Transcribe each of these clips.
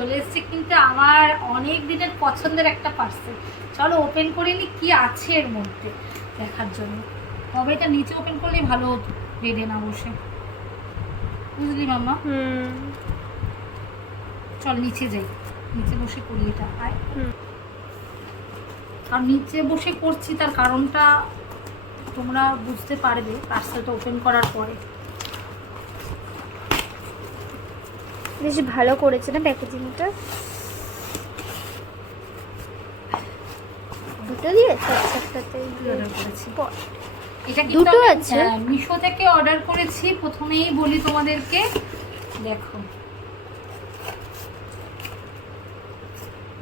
চলে এসেছে কিন্তু আমার অনেক দিনের পছন্দের একটা পার্সেল। চলো ওপেন করে নি কি আছে এর মধ্যে দেখার জন্য। তবে এটা নিচে ওপেন করলেই ভালো হতো, বেডে না বসে, বুঝলি মাম্মা? চল নিচে যাই, নিচে বসে করি এটা। আয়। আর নিচে বসে করছি তার কারণটা তোমরা বুঝতে পারবে পার্সেলটা ওপেন করার পরে। বেশ ভালো করেছে না প্যাকেজিংটা। দুটো দিয়েছে একসাথে অর্ডার করেছি। এটা দুটো আছে মিশো থেকে অর্ডার করেছি। প্রথমেই বলি তোমাদেরকে, দেখো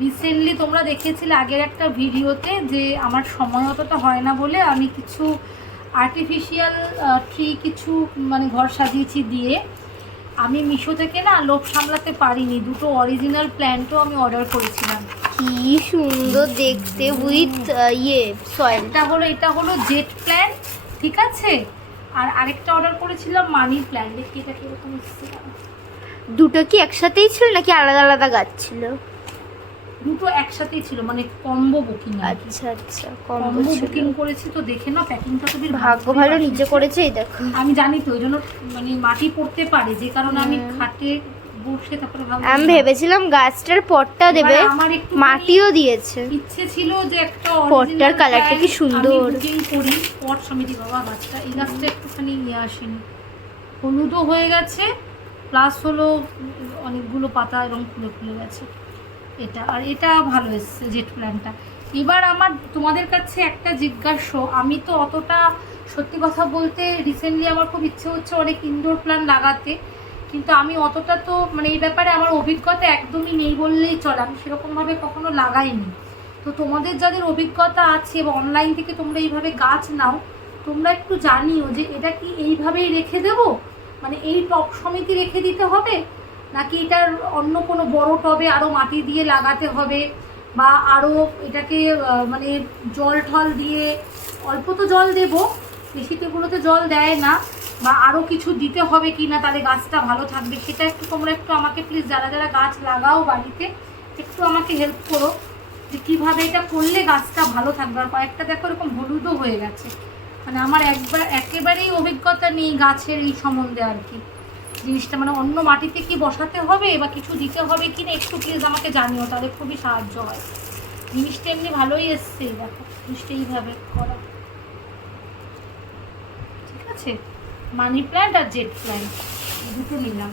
রিসেন্টলি তোমরা দেখেছিলে আগের একটা ভিডিওতে যে আমার সময় অতটা হয় না বলে আমি কিছু আর্টিফিশিয়াল ট্রি কিছু মানে ঘর সাজিয়েছি দিয়ে। আমি মিশো থেকে না লোভ সামলাতে পারিনি, দুটো অরিজিনাল প্ল্যান্টও আমি অর্ডার করেছিলাম। কি সুন্দর দেখতে উইথ সয়েল। এটা হলো জেট প্ল্যান্ট, ঠিক আছে। আর আরেকটা অর্ডার করেছিলাম মানি প্ল্যান্ট। দেখি এটা কিরকম এসেছে। দুটো কি একসাথেই ছিল নাকি আলাদা আলাদা গাছ ছিল? দুটো একসাথেই ছিল, মানে কম্বো বুকিং। আচ্ছা আচ্ছা, কম্বো বুকিং করেছি তো দেখে না প্যাকিংটা তো বেশ ভাগ্য ভালো নিচে করেছে। এই দেখো আমি জানি তো, ওই জন্য মানে মাটি পড়তে পারে, যে কারণে আমি খাটে বসে তারপরে আমি ভেবেছিলাম গাছটার পটটা দেবে, আমার একটু মাটিও দিয়েছে। ইচ্ছে ছিল যে একটা পটটার কালারটা কি সুন্দর বুকিং করি। পট সমিতি বাবা গাছটা, এই গাছটা একটুখানি ইয়ে আসেনি, হলুদও হয়ে গেছে, প্লাস হলো অনেকগুলো পাতা এবং ফুলে ফুলে গেছে এটা। আর এটা ভালো এসছে জেট প্ল্যান্টটা। এবার আমার তোমাদের কাছে একটা জিজ্ঞাসা, আমি তো অতটা সত্যি কথা বলতে রিসেন্টলি আমার খুব ইচ্ছে হচ্ছে অনেক ইনডোর প্ল্যান্ট লাগাতে, কিন্তু আমি অতটা তো মানে এই ব্যাপারে আমার অভিজ্ঞতা একদমই নেই বললেই চলে। আমি সেরকমভাবে কখনো লাগাইনি। তো তোমাদের যাদের অভিজ্ঞতা আছে বা অনলাইন থেকে তোমরা এইভাবে গাছ নাও, তোমরা একটু জানিও যে এটা কি এইভাবেই রেখে দেবো, মানে এই টব সমিতি রেখে দিতে হবে, নাকি এটার অন্য কোনো বড় টবে আরও মাটি দিয়ে লাগাতে হবে, বা আরও এটাকে মানে জল ঠল দিয়ে, অল্প তো জল দেবো, বেশি তো এগুলোতে জল দেয় না, বা আরও কিছু দিতে হবে কি না তাহলে গাছটা ভালো থাকবে, সেটা একটু তোমরা একটু আমাকে প্লিজ, যারা যারা গাছ লাগাও বাড়িতে, একটু আমাকে হেল্প করো যে কীভাবে এটা করলে গাছটা ভালো থাকবে। আর কয়েকটা দেখো এরকম হলুদও হয়ে গেছে, মানে আমার একেবারেই অভিজ্ঞতা নেই গাছের এই সম্বন্ধে আর কি জিনিসটা, মানে অন্য মাটিতে কি বসাতে হবে বা কিছু দিতে হবে কি না একটু প্লিজ আমাকে জানিও, তাহলে খুবই সাহায্য হয়। জিনিসটা এমনি ভালোই এসছে, দেখো জিনিসটা এইভাবে করা, ঠিক আছে। মানি প্ল্যান্ট আর জেট প্ল্যান্ট দুটো নিলাম।